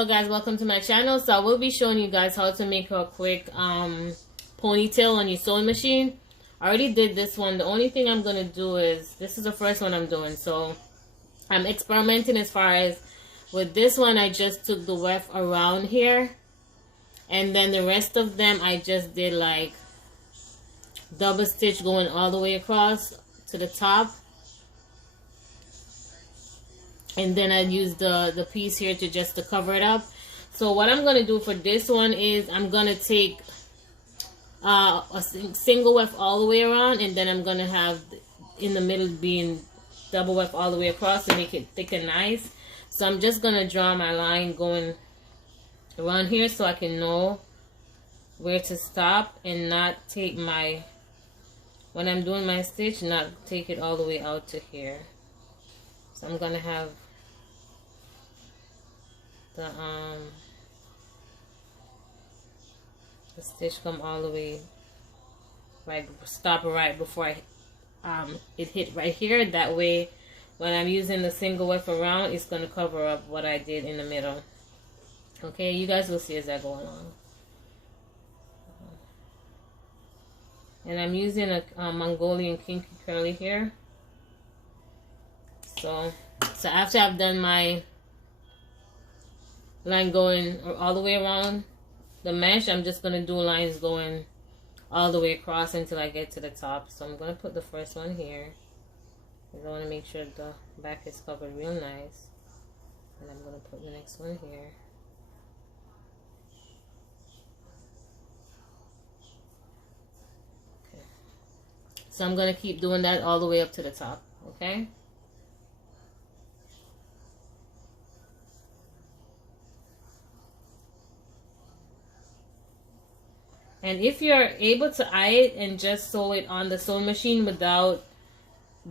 Hello guys, welcome to my channel. So I will be showing you guys how to make a quick ponytail on your sewing machine. I already did this one. The only thing I'm going to do is, this is the first one I'm doing. So I'm experimenting as far as, with this one I just took the weft around here. And then the rest of them I just did like double stitch going all the way across to the top. And then I use the piece here to cover it up. So what I'm gonna do for this one is I'm gonna take a single weft all the way around, and then I'm gonna have in the middle being double weft all the way across to make it thick and nice. So I'm just gonna draw my line going around here so I can know where to stop and not take my, when I'm doing my stitch, not take it all the way out to here. So I'm gonna have the stitch come all the way, like stop right before it hit right here. That way when I'm using the single weft around, it's gonna cover up what I did in the middle. Okay, you guys will see as I go along. And I'm using a Mongolian Kinky Curly Hair. So after I've done my line going all the way around the mesh, I'm just going to do lines going all the way across until I get to the top. So I'm going to put the first one here, because I want to make sure the back is covered real nice. And I'm going to put the next one here. Okay. So I'm going to keep doing that all the way up to the top, okay? And if you're able to eye it and just sew it on the sewing machine without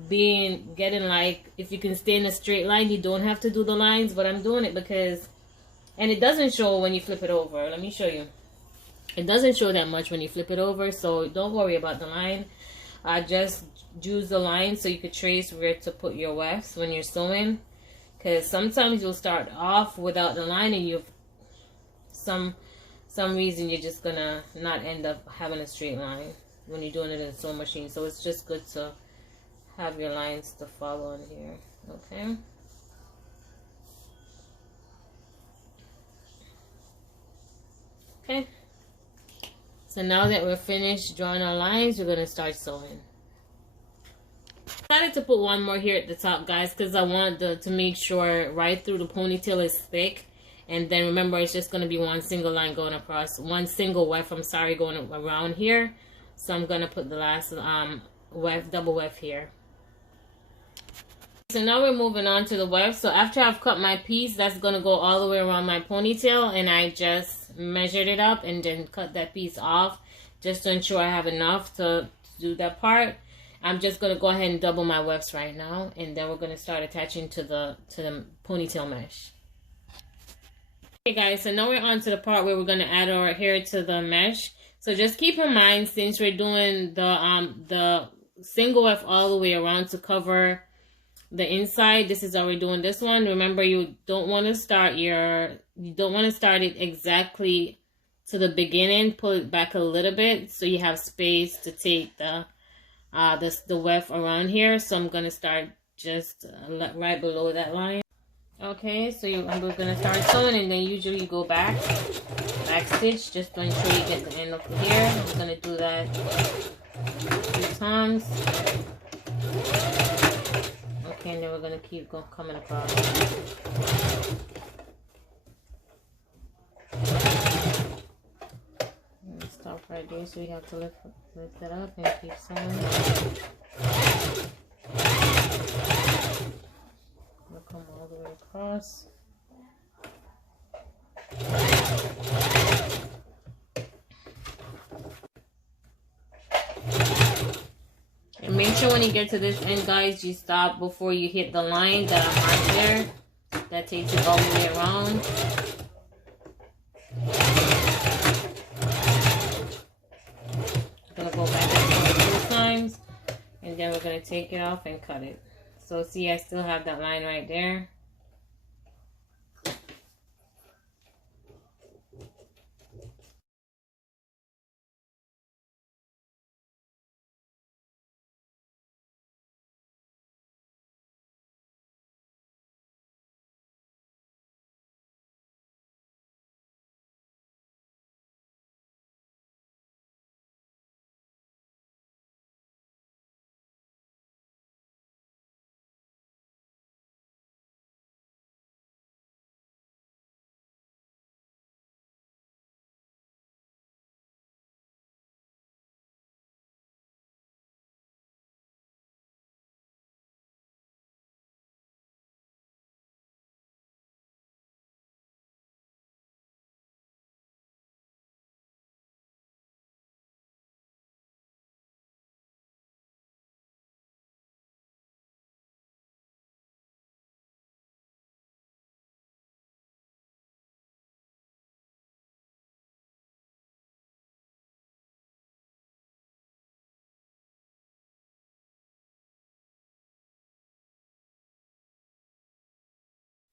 getting like, if you can stay in a straight line, you don't have to do the lines. But I'm doing it because, and it doesn't show when you flip it over. Let me show you. It doesn't show that much when you flip it over, so don't worry about the line. Just use the line so you could trace where to put your wefts when you're sewing. Because sometimes you'll start off without the line and you've some reason you're just gonna not end up having a straight line when you're doing it in a sewing machine. So it's just good to have your lines to follow in here, okay? Okay. So now that we're finished drawing our lines, we're gonna start sewing. I decided to put one more here at the top, guys, because I want to make sure right through the ponytail is thick. And then remember, it's just going to be one single line going across, one single weft, I'm sorry, going around here. So I'm going to put the last weft, double weft here. So now we're moving on to the weft. So after I've cut my piece, that's going to go all the way around my ponytail. And I just measured it up and then cut that piece off just to ensure I have enough to do that part. I'm just going to go ahead and double my wefts right now. And then we're going to start attaching to the ponytail mesh. Okay guys, so now we're on to the part where we're going to add our hair to the mesh. So just keep in mind, since we're doing the single weft all the way around to cover the inside, this is how we're doing this one. Remember, you don't want to start it exactly to the beginning. Pull it back a little bit so you have space to take the weft around here. So I'm going to start just right below that line. Okay, so we're going to start sewing, and then usually you go back stitch just to ensure you get the end of the hair. I'm going to do that a few times. Okay, and then we're going to keep coming across. Stop right there, so we have to lift it up and keep sewing. We'll come all the way across. And make sure when you get to this end, guys, you stop before you hit the line that I marked there. That takes it all the way around. I'm gonna go back and forth 2 times, and then we're gonna take it off and cut it. So see, I still have that line right there.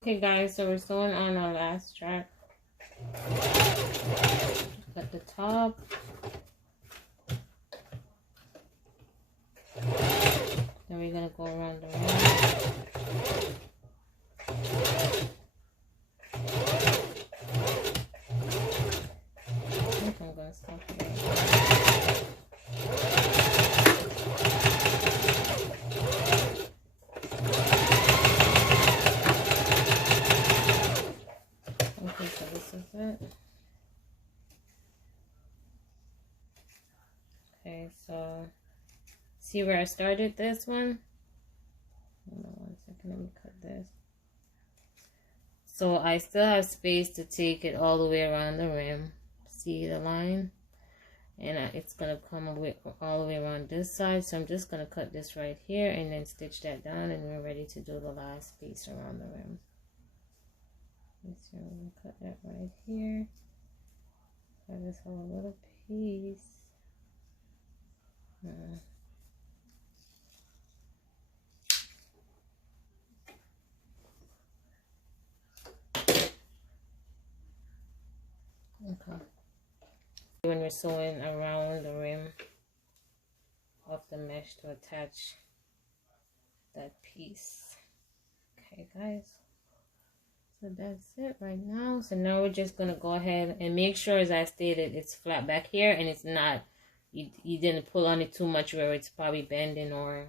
Okay guys, so we're sewing on our last strap. Cut the top. Then we're gonna go around the rim. I think I'm gonna stop here. Okay, so this is it. Okay, so see where I started this one? Hold on 1 second, let me cut this. So I still have space to take it all the way around the rim. See the line? And it's going to come all the way around this side. So I'm just going to cut this right here and then stitch that down, and we're ready to do the last piece around the rim. So I'm going to cut that right here. Cut this whole little piece. Okay. When you're sewing around the rim of the mesh to attach that piece. Okay guys, so that's it right now. So now we're just gonna go ahead and make sure, as I stated, it's flat back here and it's not, you didn't pull on it too much where it's probably bending or.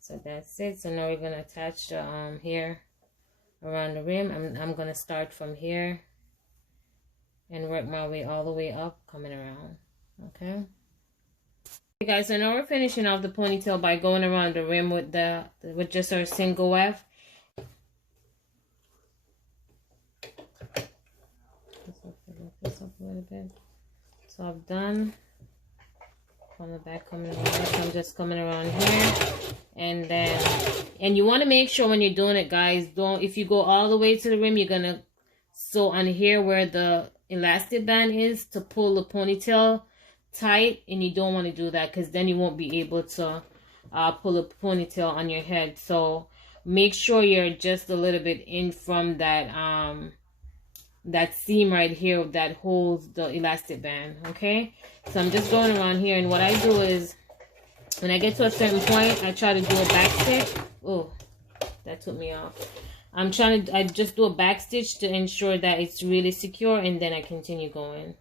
So that's it. So now we're gonna attach the hair around the rim. I'm gonna start from here and work my way all the way up, coming around. Okay. Okay guys, so now we're finishing off the ponytail by going around the rim with just our single weft. This up a little bit. So I've done on the back coming around. So I'm just coming around here, and then you want to make sure when you're doing it, guys, if you go all the way to the rim, you're gonna sew on here where the elastic band is to pull the ponytail tight, and you don't want to do that because then you won't be able to pull a ponytail on your head. So make sure you're just a little bit in from that that seam right here that holds the elastic band. Okay, so I'm just going around here, and what I do is when I get to a certain point, I try to do a back stitch. Oh, that took me off. I just do a back stitch to ensure that it's really secure, and then I continue going.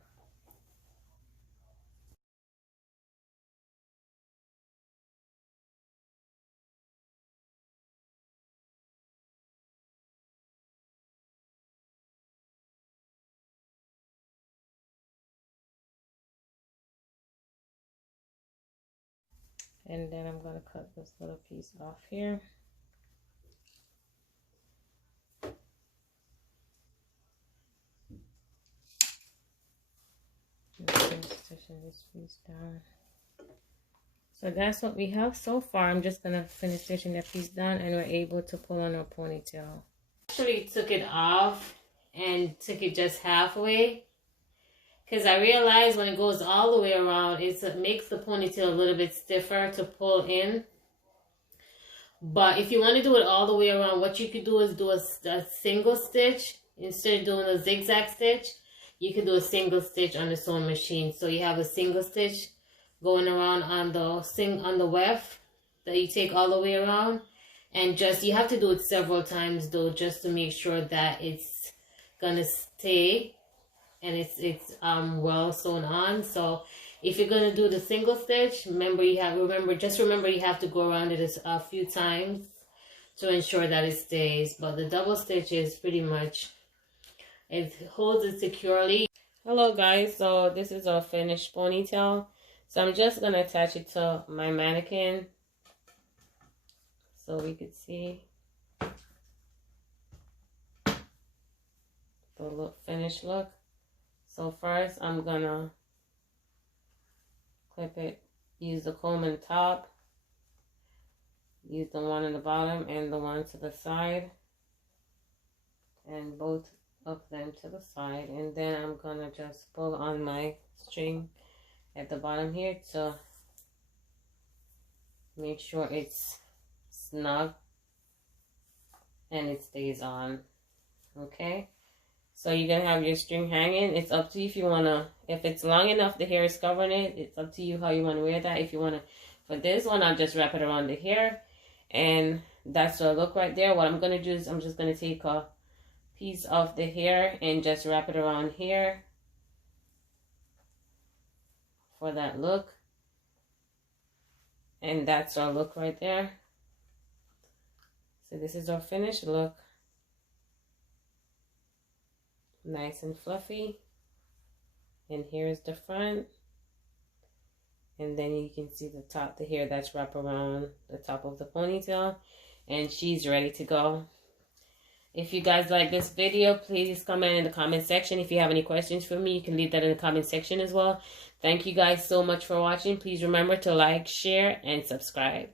And then I'm going to cut this little piece off here. Stitching this piece down. So that's what we have so far. I'm just going to finish stitching that piece down, and we're able to pull on our ponytail. Actually took it off and took it just halfway, because I realized when it goes all the way around, it makes the ponytail a little bit stiffer to pull in. But if you want to do it all the way around, what you could do is do a single stitch. Instead of doing a zigzag stitch, you can do a single stitch on the sewing machine. So you have a single stitch going around on the weft that you take all the way around. And you have to do it several times though, just to make sure that it's gonna stay and it's well sewn on. So if you're gonna do the single stitch, remember you have to go around it a few times to ensure that it stays. But the double stitch is pretty much, it holds it securely. Hello guys, so this is our finished ponytail. So I'm just gonna attach it to my mannequin so we could see the finished look. So first I'm gonna clip it, use the comb on the top, use the one on the bottom and the one to the side, and both of them to the side, and then I'm gonna just pull on my string at the bottom here to make sure it's snug and it stays on. Okay, so you're gonna have your string hanging. It's up to you if you wanna, if it's long enough the hair is covering it, it's up to you how you want to wear that. If you want to, for this one, I'll just wrap it around the hair, and that's the look right there. What I'm gonna do is I'm just gonna take a piece of the hair and just wrap it around here for that look. And that's our look right there. So this is our finished look. Nice and fluffy. And here's the front. And then you can see the top, the hair that's wrapped around the top of the ponytail. And she's ready to go. If you guys like this video, please comment in the comment section. If you have any questions for me, you can leave that in the comment section as well. Thank you guys so much for watching. Please remember to like, share, and subscribe.